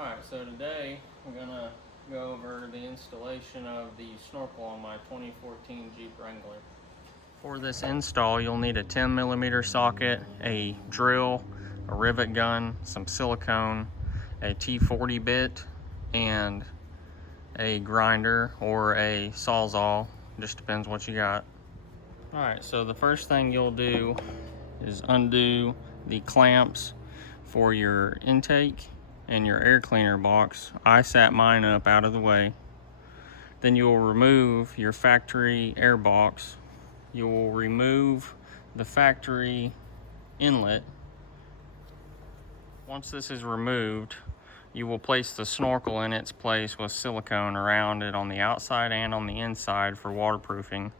Alright, so today we're gonna go over the installation of the Snorkel on my 2014 Jeep Wrangler. For this install, you'll need a 10mm socket, a drill, a rivet gun, some silicone, a T40 bit, and a grinder or a sawzall. Just depends what you got. Alright, so the first thing you'll do is undo the clamps for your intake and your air cleaner box. I sat mine up out of the way. Then you will remove your factory air box. You will remove the factory inlet. Once this is removed, you will place the Snorkel in its place with silicone around it on the outside and on the inside for waterproofing.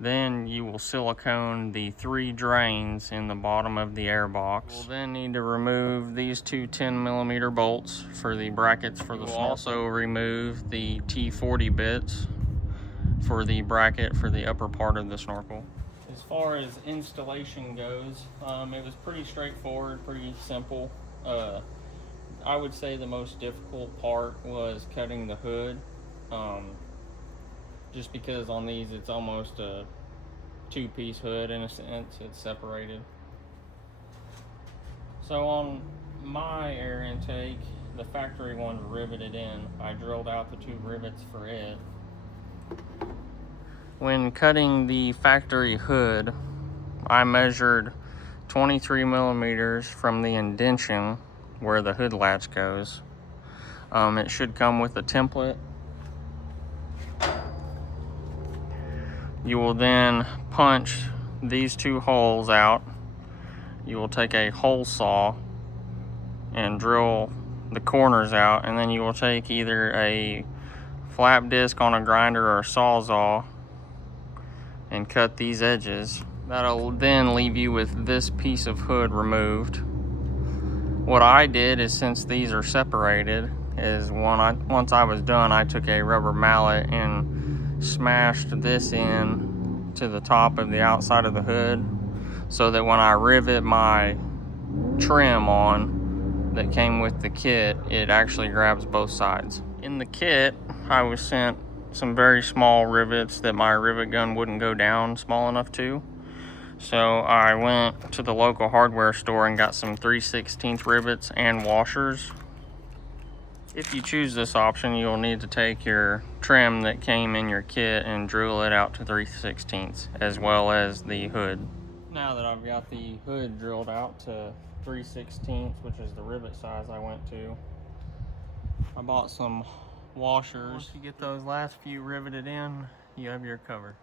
Then you will silicone the 3 drains in the bottom of the air box. You'll then need to remove these 2 10mm bolts for the brackets for the Snorkel. You'll also remove the T40 bits for the bracket for the upper part of the Snorkel. As far as installation goes, it was pretty straightforward, pretty simple. I would say the most difficult part was cutting the hood. Just because on these it's almost a 2-piece hood in a sense, it's separated. So on my air intake, the factory one's riveted in. I drilled out the 2 rivets for it. When cutting the factory hood, I measured 23mm from the indention where the hood latch goes. It should come with a template. You will then punch these 2 holes out. You will take a hole saw and drill the corners out, and then you will take either a flap disc on a grinder or a sawzall and cut these edges. That'll then leave you with this piece of hood removed. What I did is, since these are separated, is once I was done, I took a rubber mallet and smashed this in to the top of the outside of the hood, so that when I rivet my trim on that came with the kit, it actually grabs both sides. In the kit, I was sent some very small rivets that my rivet gun wouldn't go down small enough to. So I went to the local hardware store and got some 3/16 rivets and washers. If you choose this option, you'll need to take your trim that came in your kit and drill it out to 3/16, as well as the hood. Now that I've got the hood drilled out to 3/16, which is the rivet size I went to, I bought some washers. Once you get those last few riveted in, you have your cover.